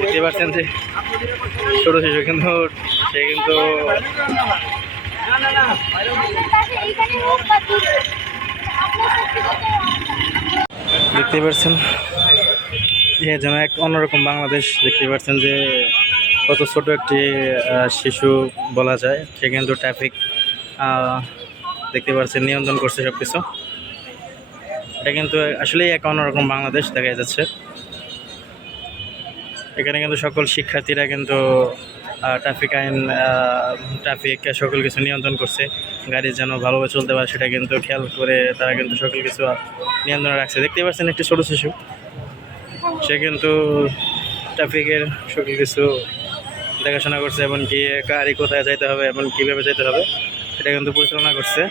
দেখতে পাচ্ছেন যে ছোট শিশু, কিন্তু সে কিন্তু দেখতে পাচ্ছেন যেন এক অন্যরকম বাংলাদেশ। দেখতে পাচ্ছেন যে কত ছোট একটি শিশু বলা যায়, সে কিন্তু ট্রাফিক দেখতে পাচ্ছেন নিয়ন্ত্রণ করছে সব কিছু। এটা কিন্তু আসলেই এক অন্যরকম বাংলাদেশ দেখা যাচ্ছে। এখানে কিন্তু সকল শিক্ষার্থীরা কিন্তু ট্রাফিক আইন, ট্রাফিক সকল কিছু নিয়ন্ত্রণ করছে, গাড়ি যেন ভালোভাবে চলতে পারে সেটা কিন্তু খেয়াল করে তারা কিন্তু সকল কিছু নিয়ন্ত্রণে রাখছে। দেখতে পাচ্ছেন একটি ছোট শিশু, সে কিন্তু ট্রাফিকের সকল কিছু দেখাশোনা করছে, এমনকি গাড়ি কোথায় যাইতে হবে এবং কীভাবে যেতে হবে সেটা কিন্তু পরিচালনা করছে।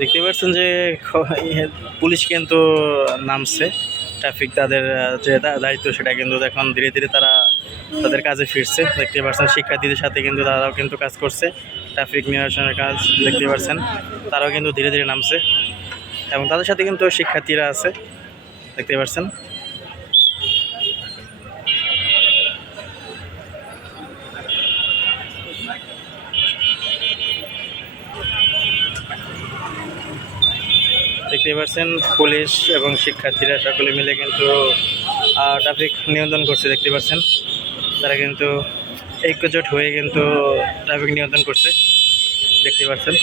দেখতে পাচ্ছেন যে পুলিশ কিন্তু নামছে, ট্রাফিক তাদের যে দায়িত্ব সেটা কিন্তু এখন ধীরে ধীরে তারা তাদের কাজে ফিরছে। দেখতে পাচ্ছেন শিক্ষার্থীদের সাথে কিন্তু তারাও কিন্তু কাজ করছে, ট্রাফিক নিরসনের কাজ। দেখতে পাচ্ছেন তারাও কিন্তু ধীরে ধীরে নামছে এবং তাদের সাথে কিন্তু শিক্ষার্থীরা আছে, দেখতে পাচ্ছেন। দেখতে পাচ্ছেন পুলিশ এবং শিক্ষার্থীরা সকলে মিলে কিন্তু ট্রাফিক নিয়ন্ত্রণ করছে। দেখতে পাচ্ছেন তারা কিন্তু ঐক্যজোট হয়ে কিন্তু ট্রাফিক নিয়ন্ত্রণ করছে, দেখতে পাচ্ছেন।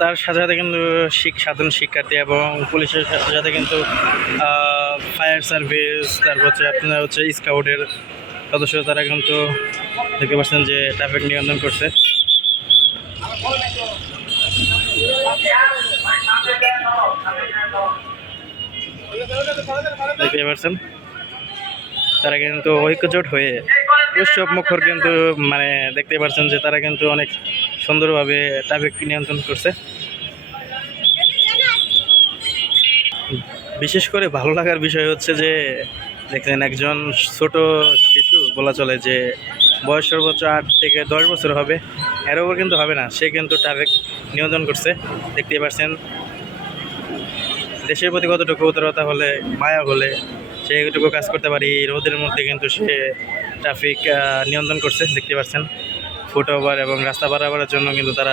তার সাথে সাথে কিন্তু সাধারণ শিক্ষার্থী এবং পুলিশের সাথে সাথে কিন্তু ফায়ার সার্ভিস, তারপর হচ্ছে আপনার হচ্ছে স্কাউটের সদস্য, তারা কিন্তু দেখতে পাচ্ছেন যে ট্রাফিক নিয়ন্ত্রণ করছে। দেখতে পাচ্ছেন তারা কিন্তু ঐক্যজোট হয়ে উৎসব মুখর কিন্তু মানে দেখতে পাচ্ছেন যে তারা কিন্তু অনেক সুন্দরভাবে ট্রাফিক নিয়ন্ত্রণ করছে। বিশেষ করে ভালো লাগার বিষয় হচ্ছে যে দেখেন একজন ছোট শিশু বলা চলে, যে বয়স সর্বোচ্চ 8 থেকে 10 বছর হবে, এর ওপর কিন্তু হবে না, সে কিন্তু ট্রাফিক নিয়ন্ত্রণ করছে। দেখতে পাচ্ছেন দেশের প্রতি কতটুকু উদারতা হলে, মায়া হলে সে এটুকু কাজ করতে পারে। এই রোদের মধ্যে কিন্তু সে ট্রাফিক নিয়ন্ত্রণ করছে। দেখতে পাচ্ছেন ফুটওভার এবং রাস্তা পারাপারের জন্য কিন্তু তারা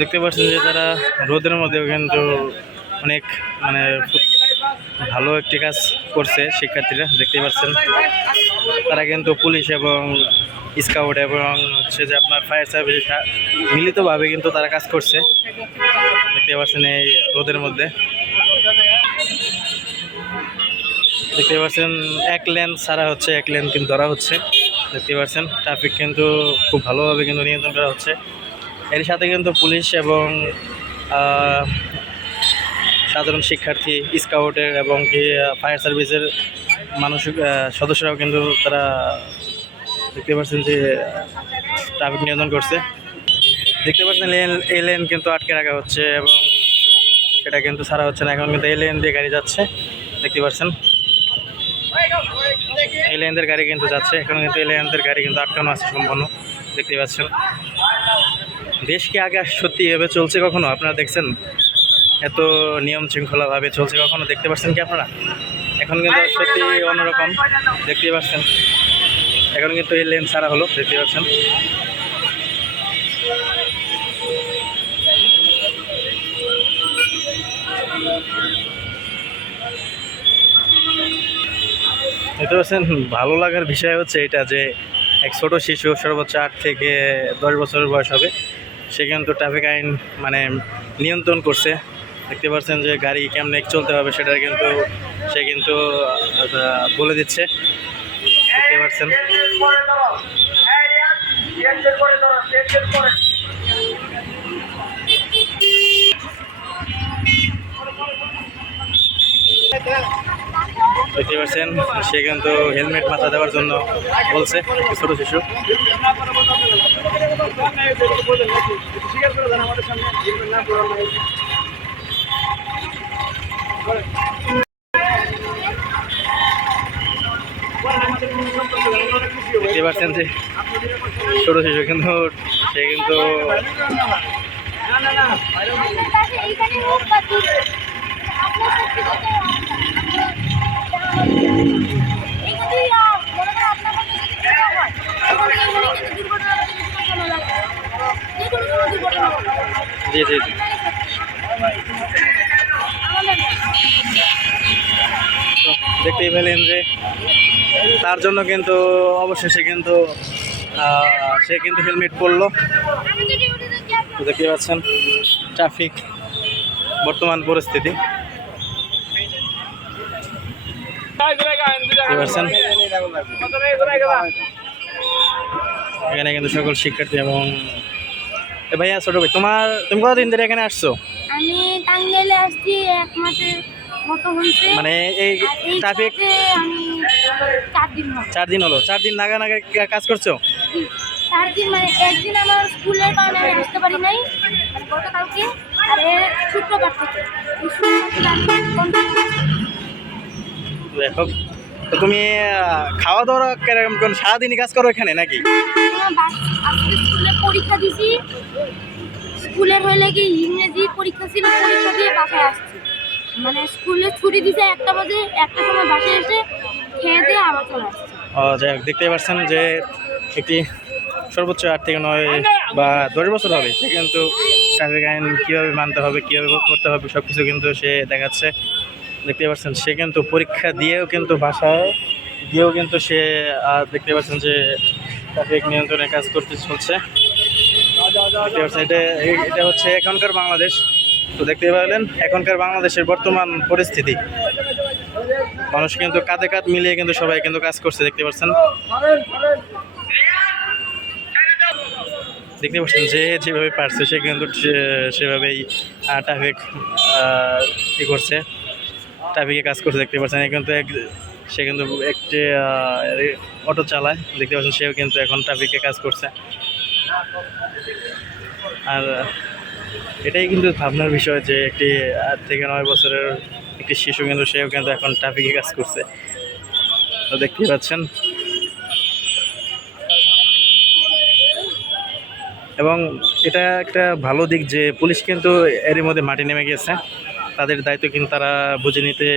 দেখতে পাচ্ছেন যে তারা রোদের মধ্যেও কিন্তু অনেক মানে ভালো একটি কাজ করছে শিক্ষার্থীরা। দেখতে পাচ্ছেন তারা কিন্তু পুলিশ এবং স্কাউট এবং হচ্ছে যে আপনার ফায়ার সার্ভিস মিলিতভাবে কিন্তু তারা কাজ করছে। দেখতে পাচ্ছেন এই রোদের মধ্যে। দেখতে পাচ্ছেন এক লেন ছাড়া হচ্ছে, এক লেন কিন্তু ধরা হচ্ছে। দেখতে পাচ্ছেন ট্রাফিক কিন্তু খুব ভালোভাবে কিন্তু নিয়ন্ত্রণ করা হচ্ছে। এর সাথে কিন্তু পুলিশ এবং সাধারণ শিক্ষার্থী, স্কাউটের এবং ফায়ার সার্ভিসের মানসিক সদস্যরাও কিন্তু তারা দেখতে পাচ্ছেন যে ট্রাফিক নিয়ন্ত্রণ করছে। দেখতে পাচ্ছেন এই লেন কিন্তু আটকে রাখা হচ্ছে এবং সেটা কিন্তু ছাড়া হচ্ছে না। এখন কিন্তু এই লেন দিয়ে গাড়ি যাচ্ছে, দেখতে পাচ্ছেন এই লেনদের গাড়ি কিন্তু যাচ্ছে। এখন কিন্তু এই লেনদের গাড়ি কিন্তু আটকানো আছে সম্পূর্ণ, দেখতে পাচ্ছেন। দেশ কি আগে সত্যি এভাবে চলছে কখনো আপনারা দেখছেন? এত নিয়ম শৃঙ্খলাভাবে চলছে কখনো দেখতে পাচ্ছেন কি আপনারা? এখন কিন্তু সত্যি অন্যরকম, দেখতে পাচ্ছেন। এখন কিন্তু এই লেন ছাড়া হলো, দেখতে পাচ্ছেন। দেখতে পাচ্ছেন ভালো লাগার বিষয় হচ্ছে এটা যে এক ছোট শিশু সর্বোচ্চ 8 থেকে 10 বছরের বয়স হবে, সে কিন্তু ট্রাফিক আইন মানে নিয়ন্ত্রণ করছে। দেখতে পাচ্ছেন যে গাড়ি কেমনে চলতে হবে সেটা কিন্তু সে কিন্তু বলে দিচ্ছে, দেখতে পাচ্ছেন। দেখতে পাচ্ছেন সে কিন্তু হেলমেট মাথা দেওয়ার জন্য বলছে, ছোট শিশু। দেখতে পাচ্ছেন যে ছোট শিশু কিন্তু সে কিন্তু জি জি জি দেখতেই পেলেন যে তার জন্য কিন্তু অবশেষে কিন্তু সে কিন্তু হেলমেট পরলো। দেখতে পাচ্ছেন ট্রাফিক বর্তমান পরিস্থিতি দেখতে পাচ্ছেন। এখানে কিন্তু সকল শিক্ষার্থী এবং ভাইয়া ছোট ভাই তুমি কতদিন ধরে এখানে আসছো? আমি টাঙ্গাইলে আসছি 1 মাসের মতো হয়েছে। মানে এই ট্রাফিক আমি 4 দিন হলো। 4 দিন হলো। 4 দিন নাগা কাজ করছো? 4 দিন মানে একদিন আমার স্কুলের কারণে আমি আসতে পারি নাই, মানে গতকালকে, আর শুক্রবার থেকে দেখো তো তুমি খাওয়া দাওয়া কিরকম কোন সারাদিনই কাজ করো এখানে নাকি? আজকে স্কুলে পরীক্ষা দিছি, স্কুলের হলে কি ইংরেজি পরীক্ষা ছিল, পরীক্ষা দিয়ে বাসায় আসছি। মানে স্কুলে ছুটি দিছে 1টা বাজে, 1টার সময় বাসায় এসে খেয়ে দিয়ে আবার চলে আসছি। যাই হোক দেখতেই পাচ্ছেন যে একটি সর্বোচ্চ 8 থেকে 9 বা 10 বছর হবে সে কিন্তু ট্রাফিক আইন কীভাবে মানতে হবে, কীভাবে করতে হবে সব কিছু কিন্তু সে দেখাচ্ছে। দেখতে পাচ্ছেন সে কিন্তু পরীক্ষা দিয়েও কিন্তু বাসায় গিয়েও কিন্তু সে দেখতে পাচ্ছেন যে ট্রাফিক নিয়ন্ত্রণের কাজ করতে চলছে। দেখতে পাচ্ছেন এটা হচ্ছে এখনকার বাংলাদেশ। তো দেখতে পেলেন এখনকার বাংলাদেশের বর্তমান পরিস্থিতি, মানুষ কিন্তু কাঁধে কাঁধ মিলিয়ে কিন্তু সবাই কিন্তু কাজ করছে। দেখতে পাচ্ছেন যে যেভাবে পারছে সে কিন্তু সেভাবেই ট্রাফিক করছে, ট্রাফিকে কাজ করছে। দেখতে পাচ্ছেন কিন্তু সে কিন্তু একটি অটো চালায়। দেখতে পাচ্ছেন সেও কিন্তু এখন ট্রাফিকে কাজ করছে। আর এটাই কিন্তু ভাবনার বিষয় যে একটি 8 থেকে 9 বছরের একটি শিশু কিন্তু সেও কিন্তু এখন ট্রাফিকে কাজ করছে। তো দেখতেই পাচ্ছেন এবং এটা একটা ভালো দিক যে পুলিশ কিন্তু এরই মধ্যে মাটি নেমে গেছে, তাদের দায়িত্ব কিন্তু তারা বুঝে নিতে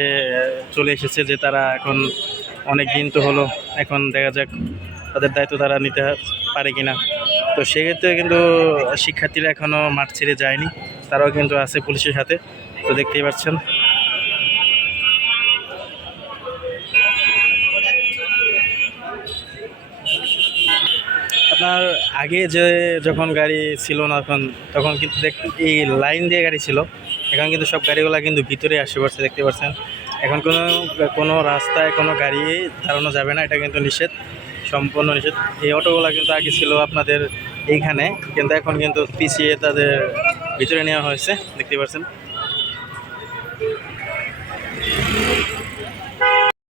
চলে এসেছে যে তারা এখন অনেক দিন তো হলো, এখন দেখা যাক তাদের দায়িত্ব তারা নিতে পারে কিনা। তো সেক্ষেত্রে কিন্তু শিক্ষার্থীরা এখনও মাঠ ছেড়ে যায়নি, তারাও কিন্তু আছে পুলিশের সাথে। তো দেখতেই পাচ্ছেন আপনার আগে যখন গাড়ি ছিল না তখন কিন্তু এই লাইন দিয়ে গাড়ি ছিল, এখন কিন্তু সব গাড়িগুলো কিন্তু ভিতরে আসে পড়ছে। দেখতে পাচ্ছেন এখন কোনো রাস্তায় কোনো গাড়ি দাঁড়ানো যাবে না, এটা কিন্তু নিষেধ, সম্পূর্ণ নিষেধ। এই অটোগুলো কিন্তু আগে ছিল আপনাদের এইখানে, কিন্তু এখন কিন্তু পিছিয়ে তাদের ভিতরে নেওয়া হয়েছে। দেখতে পাচ্ছেন